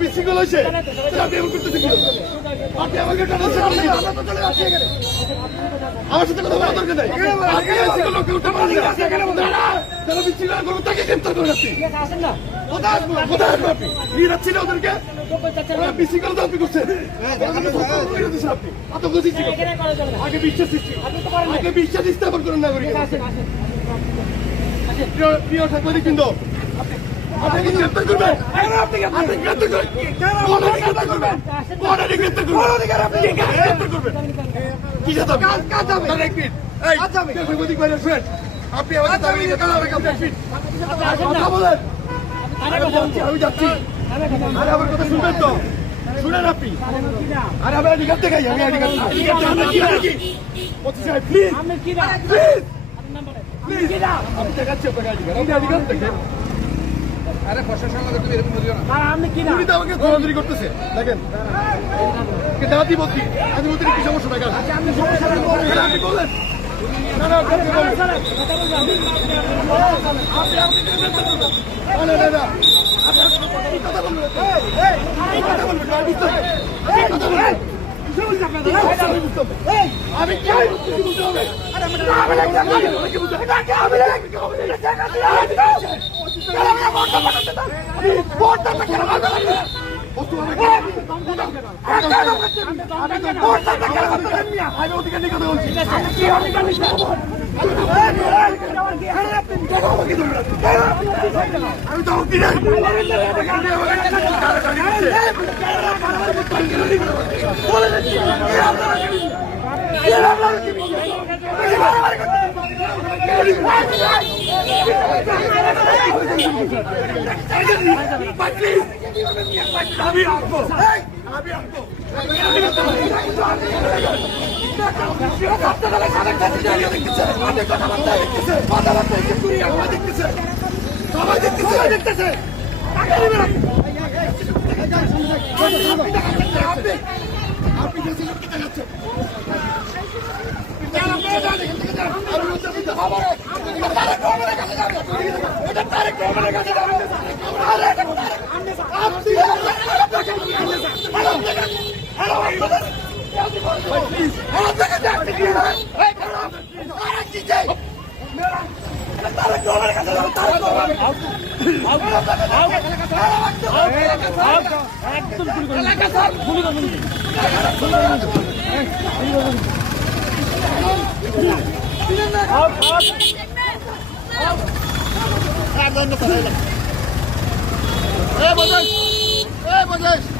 বিশৃঙ্খল হয়েছে আমার সাথে কথা বলার দরকার নেই। যারা বিশৃঙ্খলা করবো তাকে গ্রেপ্তার করে যাচ্ছি। কোথায় আসবো আপনি? নিয়ে যাচ্ছি না ওদেরকে। বিশৃঙ্খলা আপনি করছেন, আপনি আতঙ্ক সৃষ্টি করছেন। আগে বিশ্বাস সৃষ্টি, আগে বিশ্বাস স্থাপন করেন না। প্রিয় সাংবাদিক বৃন্দ, আপনি কি গ্রেপ্তার করবেন? আপনি গ্রেপ্তার করবেন? কি সাংবাদিক ভাইয়ের ফ্রেন্ড, আপনি আমাকে কথা বলেন। আমি যাচ্ছি, আরে আমার কথা শুনবেন তো? শুনেন আপনি। আরে আমি আইডি কার্ড দেখাই, আমি আইডি কার্ড প্লিজ আমি দেখাচ্ছি আপনাকে আইডি কার্ড। আইডি কার্ড দেখেন। আরে প্রশাসন লোক তুমি এরকম বলিও না। আর আপনি কি না? উনি তো আমাকে দৌড়াদৌড়ি করতেছে। দেখেন কে দাঁতি বদ্দি আদি বদ্দি কি সমস্যা দেখেন। আচ্ছা আপনি সমস্যা বলেন, আপনি বলেন। না না আপনি বলেন। আপনি আমাকে গ্রেফতার করবেন। না না না আপনি কথা বলবেন। এই কথা বলবেন। কথা বলবেন। আমি কি বুঝতে হবে? আরে আমি বুঝতে বলেন।